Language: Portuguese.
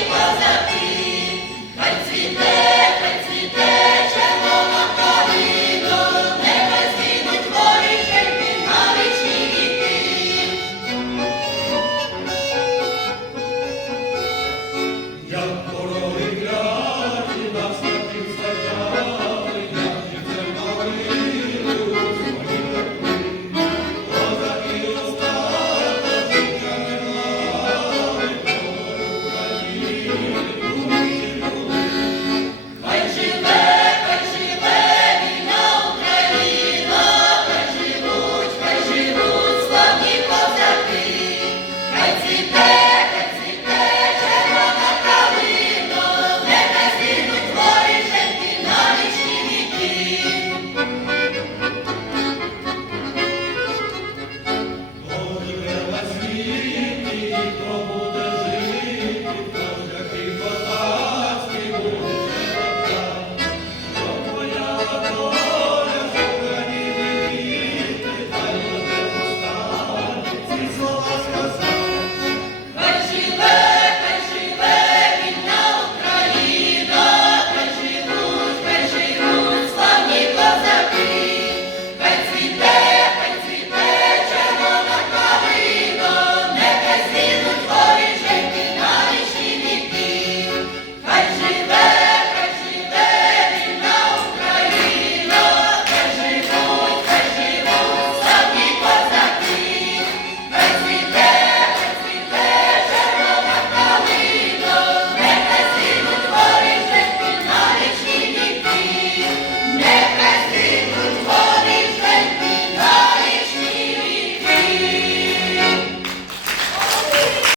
de Deus é